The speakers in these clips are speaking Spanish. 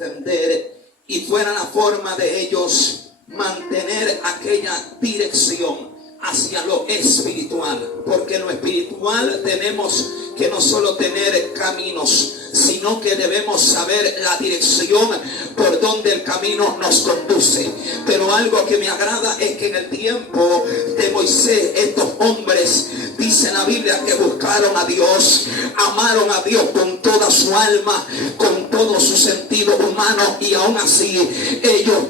entender y fuera la forma de ellos mantener aquella dirección hacia lo espiritual, porque en lo espiritual tenemos que no solo tener caminos, sino que debemos saber la dirección por donde el camino nos conduce. Pero algo que me agrada es que en el tiempo de Moisés, estos hombres, dice la Biblia, que buscaron a Dios, amaron a Dios con toda su alma, con todo su sentido humano, y aún así ellos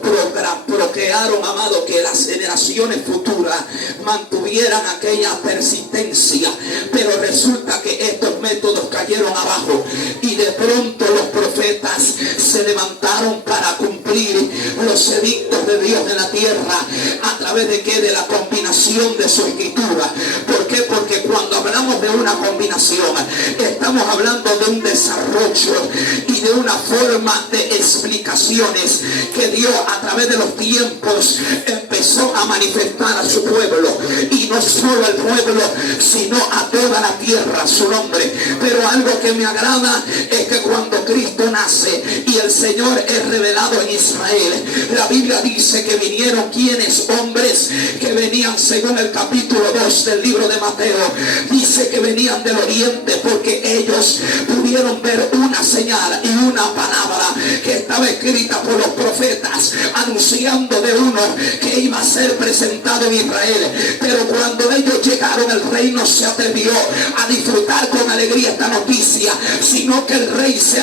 procrearon, amado, que las generaciones futuras mantuvieran aquella persistencia. Pero resulta que estos métodos cayeron abajo, y de pronto los profetas se levantaron para cumplir los edictos de Dios en la tierra. ¿A través de qué? De la combinación de su escritura. ¿Por qué? Porque cuando hablamos de una combinación, estamos hablando de un desarrollo y de una forma de explicaciones que Dios a través de los tiempos empezó a manifestar a su pueblo, y no solo al pueblo, sino a toda la tierra, su nombre. Pero algo que me agrada es que cuando Cristo nace y el Señor es revelado en Israel, la Biblia dice que vinieron quienes, hombres que venían, según el capítulo 2 del libro de Mateo, dice que venían del oriente, porque ellos pudieron ver una señal y una palabra que estaba escrita por los profetas, anunciando de uno que iba a ser presentado en Israel. Pero cuando ellos llegaron, el rey no se atrevió a disfrutar con alegría esta noticia, sino que el rey se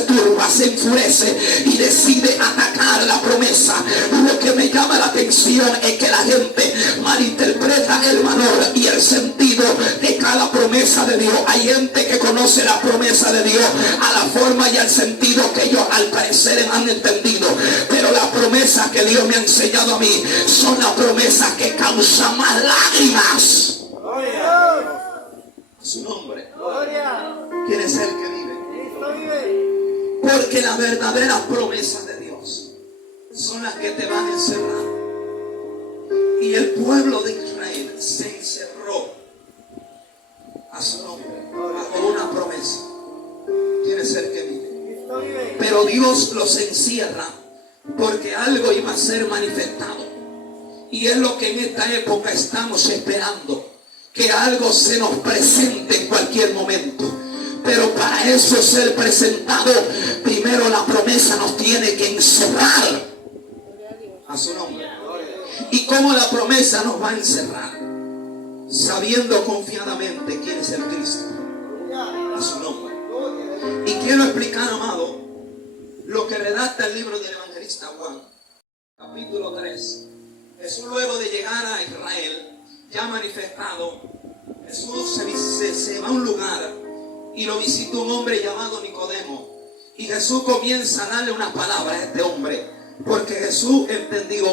turba, se enfurece y decide atacar la promesa. Lo que me llama la atención es que la gente malinterpreta el valor y el sentido de cada promesa de Dios. Hay gente que conoce la promesa de Dios a la forma y al sentido que ellos al parecer han entendido, pero las promesas que Dios me ha enseñado a mí son las promesas que causan más lágrimas. Su nombre. ¿Quién es el que vive? Porque las verdaderas promesas de Dios son las que te van a encerrar. Y el pueblo de Israel se encerró a su nombre bajo una promesa. ¿Quién es el que vive? Pero Dios los encierra porque algo iba a ser manifestado. Y es lo que en esta época estamos esperando, que algo se nos presente en cualquier momento. Pero para eso ser presentado, primero la promesa nos tiene que encerrar a su nombre. ¿Y cómo la promesa nos va a encerrar? Sabiendo confiadamente quién es el Cristo, a su nombre. Y quiero explicar, amado, lo que redacta el libro del evangelista Juan, capítulo 3. Jesús, luego de llegar a Israel, ya manifestado, Jesús se va a un lugar y lo visita un hombre llamado Nicodemo. Y Jesús comienza a darle unas palabras a este hombre, porque Jesús entendió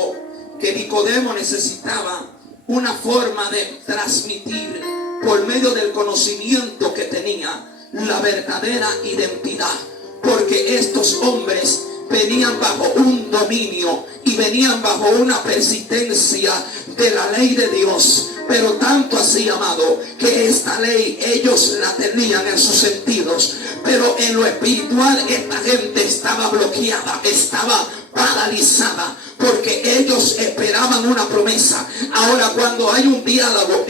que Nicodemo necesitaba una forma de transmitir por medio del conocimiento que tenía la verdadera identidad, porque estos hombres venían bajo un dominio y venían bajo una persistencia de la ley de Dios. Pero tanto así, amado, que esta ley ellos la tenían en sus sentidos, pero en lo espiritual esta gente estaba bloqueada, estaba paralizada, porque ellos esperaban una promesa. Ahora, cuando hay un diálogo,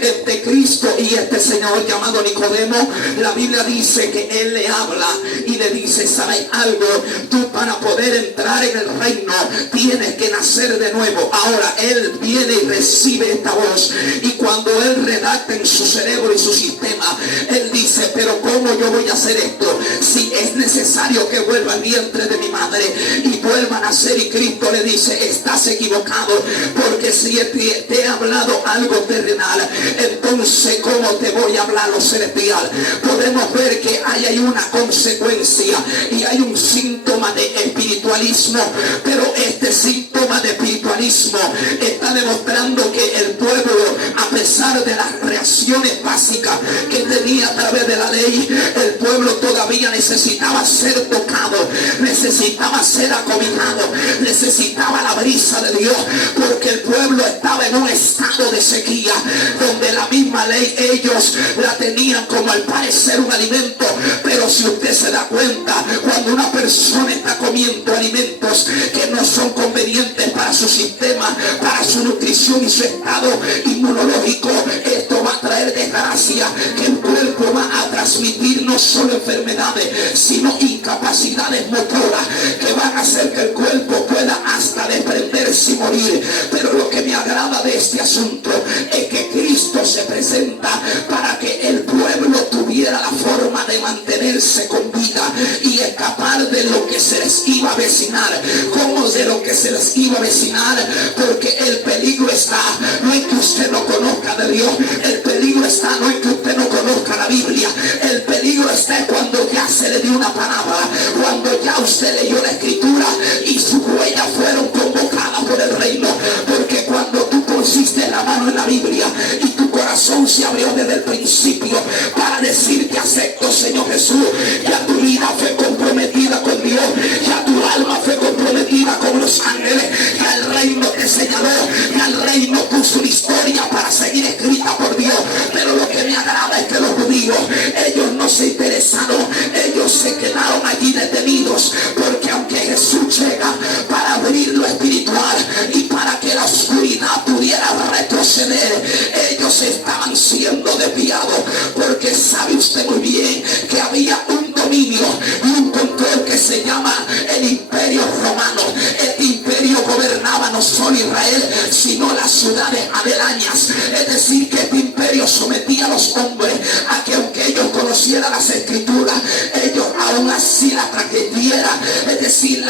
entre Cristo y este señor llamado Nicodemo, la Biblia dice que él le habla y le dice: ¿sabes algo? Tú, para poder entrar en el reino, tienes que nacer de nuevo. Ahora él viene y recibe esta voz, y cuando él redacta en su cerebro y su sistema, él dice: pero ¿cómo yo voy a hacer esto si es necesario que vuelva al vientre de mi madre y vuelva a nacer? Y Cristo le dice: estás equivocado, porque si te he hablado algo terrenal, entonces ¿cómo te voy a hablar lo celestial? Podemos ver que hay una consecuencia y hay un síntoma de espiritualismo, pero este síntoma de espiritualismo está demostrando que el pueblo, a pesar de las reacciones básicas que tenía a través de la ley, el pueblo todavía necesitaba ser tocado, necesitaba ser acobijado, necesitaba la brisa de Dios, porque el pueblo estaba en un estado de sequía, donde la Biblia misma ley ellos la tenían como al parecer un alimento. Pero si usted se da cuenta, cuando una persona está comiendo alimentos que no son convenientes para su sistema, para su nutrición y su estado inmunológico, esto va a traer desgracia, que el cuerpo va a transmitir no solo enfermedades, sino incapacidades motoras que van a hacer que el cuerpo pueda hasta desprenderse y morir. Pero lo que me agrada de este asunto es que Cristo se presenta para que el pueblo tuviera la forma de mantenerse con vida y escapar de lo que se les iba a avecinar. ¿Cómo de lo que se les iba a avecinar? Porque el peligro está no en que usted no conozca de Dios, el peligro está no en que usted no conozca la Biblia, el peligro está cuando ya se le dio una palabra, cuando ya usted leyó la escritura y sus huellas fueron convocadas por el reino. Porque cuando tú pusiste la mano en la Biblia y tu corazón se abrió desde el principio para decir que acepto, Señor Jesús, ya tu vida fue comprometida con Dios, ya tu alma fue comprometida con los ángeles, ya el reino te señaló, ya el reino puso una historia para seguir escrita por Dios. Pero lo que me agrada es que los judíos, ellos no se interesaron, ellos se quedaron allí detenidos, porque aunque Jesús llega para abrir lo espiritual y para que la oscuridad pudiera retroceder, ellos estaban siendo desviados, porque sabe usted muy bien que había un dominio y un control que se llama el Imperio Romano. Este imperio gobernaba no solo Israel, sino las ciudades aledañas. Es decir, que este imperio sometía a los hombres a que aunque ellos conocieran las escrituras, ellos aún así la transgredieran, es decir,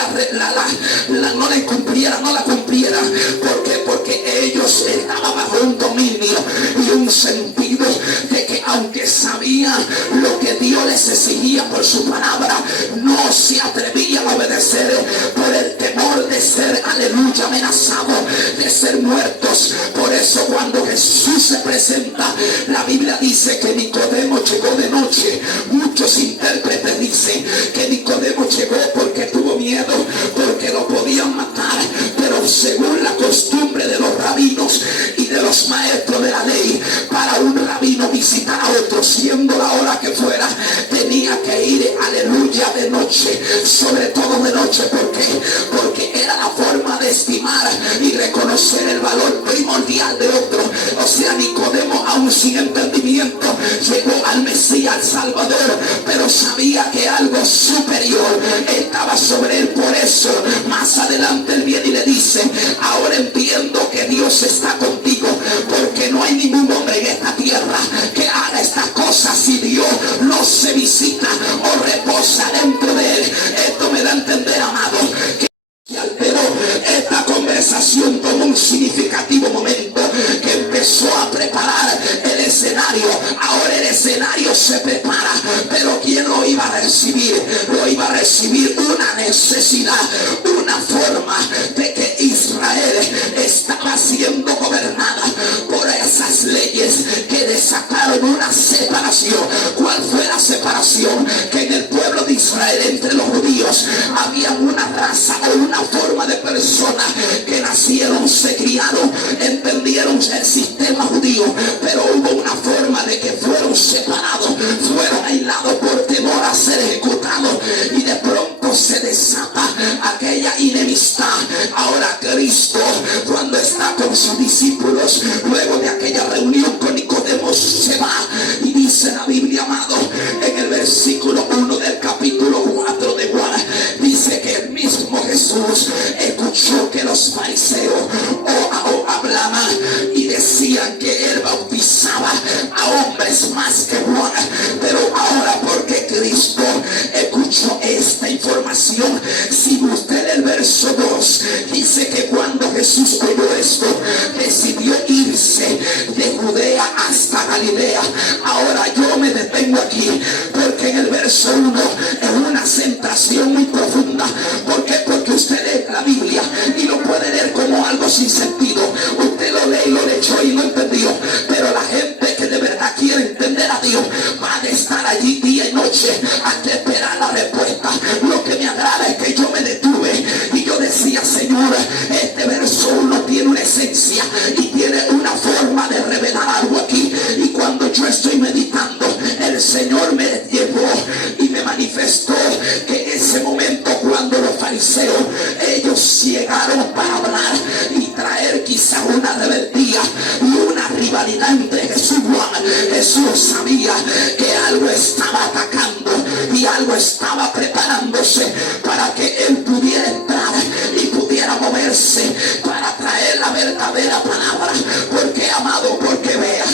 no la incumplieran, no la cumplieran. ¿Por qué? Porque ellos estaban bajo un dominio y un sentido de que aunque sabían lo que Dios les exigía por su palabra, no se atrevían a obedecer por el temor de ser, aleluya, amenazados, de ser muertos. Por eso cuando Jesús se presenta, la Biblia dice que Nicodemo llegó de noche. Muchos intérpretes dicen que Nicodemo llegó porque tuvo miedo, porque lo podían matar. Pero según la costumbre de los rabinos y de los maestros de la ley, para un rabino visitar a otro, siendo la hora que fuera, tenía que ir, aleluya, de noche, sobre todo de noche. ¿Por qué? Porque era la forma de estimar y reconocer el valor primordial de otro. O sea, Nicodemo, aún sin entendimiento, llegó al Mesías, al Salvador, pero sabía que algo superior estaba sobre él. Por eso más adelante él viene y le dice: ahora entiendo que Dios está contigo, porque no hay ningún hombre en esta tierra que haga estas cosas si Dios no se visita o reposa dentro de él. Esto me da a entender, amado, que pero esta conversación tomó un significativo momento, que empezó a preparar el escenario. Ahora el escenario se prepara, pero ¿quién lo iba a recibir? Lo iba a recibir una necesidad, una forma de que Israel estaba siendo gobernada por esas leyes que desataron una separación. ¿Cuál fue la separación? Que en el pueblo de Israel, entre los judíos, había una raza o una forma de personas que nacieron, se criaron, entendieron el sistema judío, pero hubo una forma de que fueron separados, fueron aislados por temor a ser ejecutados, y de pronto se desata aquella enemistad. Ahora Cristo, cuando está con sus discípulos, luego de aquella reunión con Nicodemo, se va y dice la Biblia, amado, en el versículo 1 del capítulo 4 de Juan, dice que el mismo Jesús escuchó que los fariseos hablaban y decían que él bautizaba a hombres más que Juan. Pero ahora, porque Cristo escuchó esta información, si usted el verso 2 dice que cuando Jesús oyó esto, decidió irse de Judea hasta Galilea. Ahora yo me detengo aquí, porque en el verso 1 es una centración muy profunda. ¿Por qué? Porque usted lee la Biblia y lo puede leer como algo sin sentido. Usted lo lee y lo leyó y lo entendió, pero la gente que de verdad quiere entender a Dios van a estar allí día y noche hasta esperar la respuesta. Lo que me agrada es que yo me detuve y yo decía: Señor, este verso 1 tiene una esencia y tiene una forma de revelar algo aquí. Y fariseos, ellos llegaron para hablar y traer quizá una rebeldía y una rivalidad entre Jesús y Juan. Jesús sabía que algo estaba atacando y algo estaba preparándose para que él pudiera entrar y pudiera moverse para traer la verdadera palabra. Porque, amado, porque vea,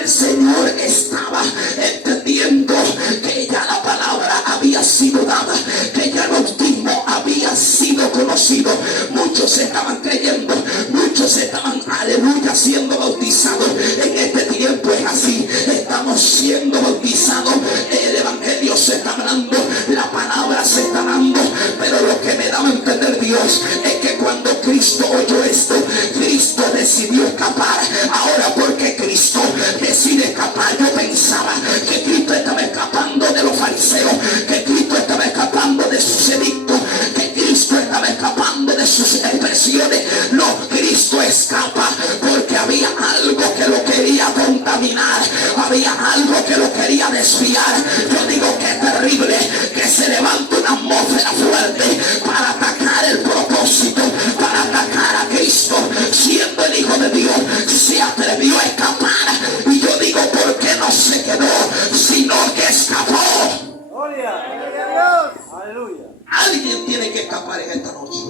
el Señor estaba entendiendo que ya la palabra había sido dada, que ya el bautismo había sido conocido. Muchos estaban creyendo, muchos estaban, aleluya, siendo bautizados. En este tiempo es así, estamos siendo bautizados, el evangelio se está dando, la palabra se está dando. Pero lo que me daba a entender Dios es que cuando Cristo oyó esto, Cristo decidió escapar. Ahora, porque Cristo decide escapar, yo pensaba que Cristo estaba escapando de los fariseos, que Cristo estaba escapando de sus edictos, que Cristo estaba escapando de sus expresiones. No, Cristo escapa porque había algo que lo quería contaminar, había algo que lo quería desviar. Yo digo que es terrible que se levante una atmósfera fuerte para atacar el propósito, para atacar a Cristo, siendo el Hijo de Dios. Se atrevió a escapar, y yo digo, ¿por qué no se quedó, sino que escapó? Gloria a Dios. Aleluya. Alguien tiene que escapar en esta noche.